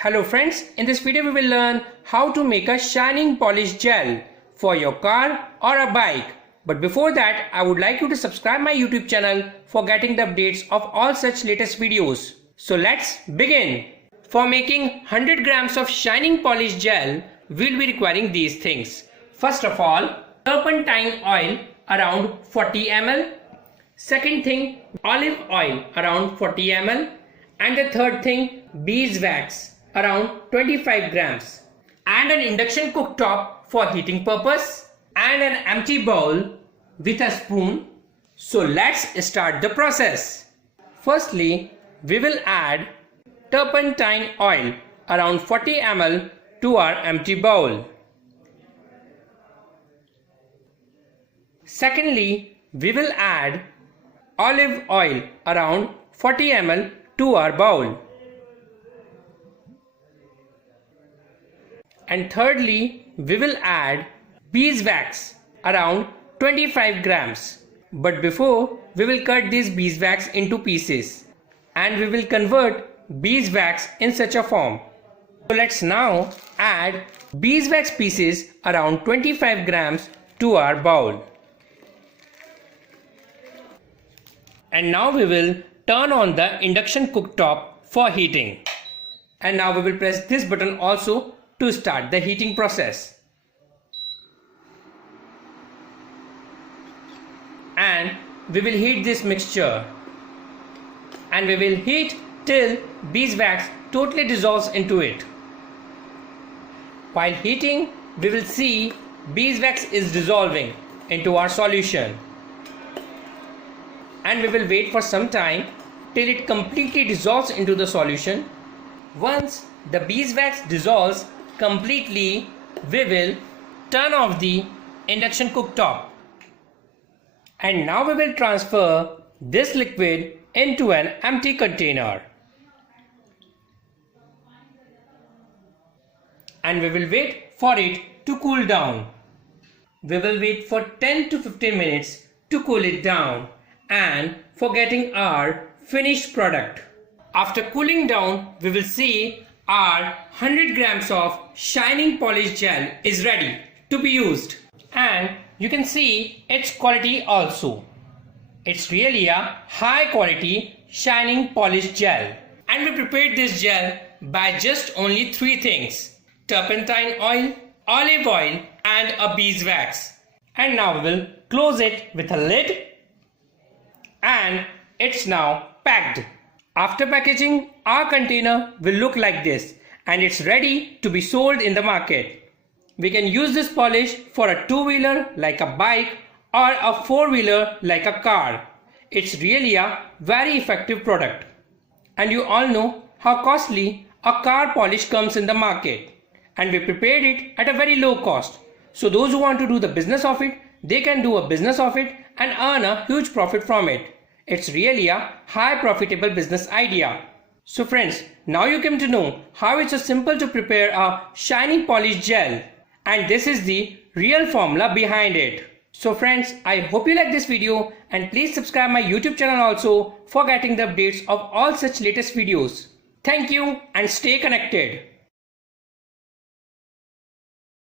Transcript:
Hello friends, in this video we will learn how to make a shining polish gel for your car or a bike. But before that, I would like you to subscribe my YouTube channel for getting the updates of all such latest videos. So let's begin. For making 100 grams of shining polish gel, we'll be requiring these things. First of all, turpentine oil around 40 ml. Second thing, olive oil around 40 ml. And the third thing, beeswax around 25 grams. And an induction cooktop for heating purpose. And an empty bowl with a spoon. So let's start the process. Firstly, we will add turpentine oil around 40 ml to our empty bowl. Secondly, we will add olive oil around 40 ml to our bowl. And thirdly, we will add beeswax around 25 grams. But before, we will cut this beeswax into pieces and we will convert beeswax in such a form. So let's now add beeswax pieces around 25 grams to our bowl. And now we will turn on the induction cooktop for heating. And now we will press this button also to start the heating process. And we will heat this mixture. And we will heat till beeswax totally dissolves into it. While heating, we will see beeswax is dissolving into our solution. And we will wait for some time till it completely dissolves into the solution. Once the beeswax dissolves completely, we will turn off the induction cooktop. And now we will transfer this liquid into an empty container. And we will wait for it to cool down. We will wait for 10 to 15 minutes to cool it down and for getting our finished product. After cooling down, we will see our 100 grams of shining polish gel is ready to be used. And you can see its quality also. It's really a high quality shining polish gel. And we prepared this gel by just only 3 things: turpentine oil, olive oil and a beeswax. And now we will close it with a lid. And it's now packed. After packaging, our container will look like this and it's ready to be sold in the market. We can use this polish for a 2-wheeler like a bike or a 4-wheeler like a car. It's really a very effective product. And you all know how costly a car polish comes in the market. And we prepared it at a very low cost. So those who want to do the business of it, they can do a business of it and earn a huge profit from it. It's really a high profitable business idea. So friends, now you came to know how it's so simple to prepare a shining polish gel. And this is the real formula behind it. So friends, I hope you like this video and please subscribe my YouTube channel also for getting the updates of all such latest videos. Thank you and stay connected.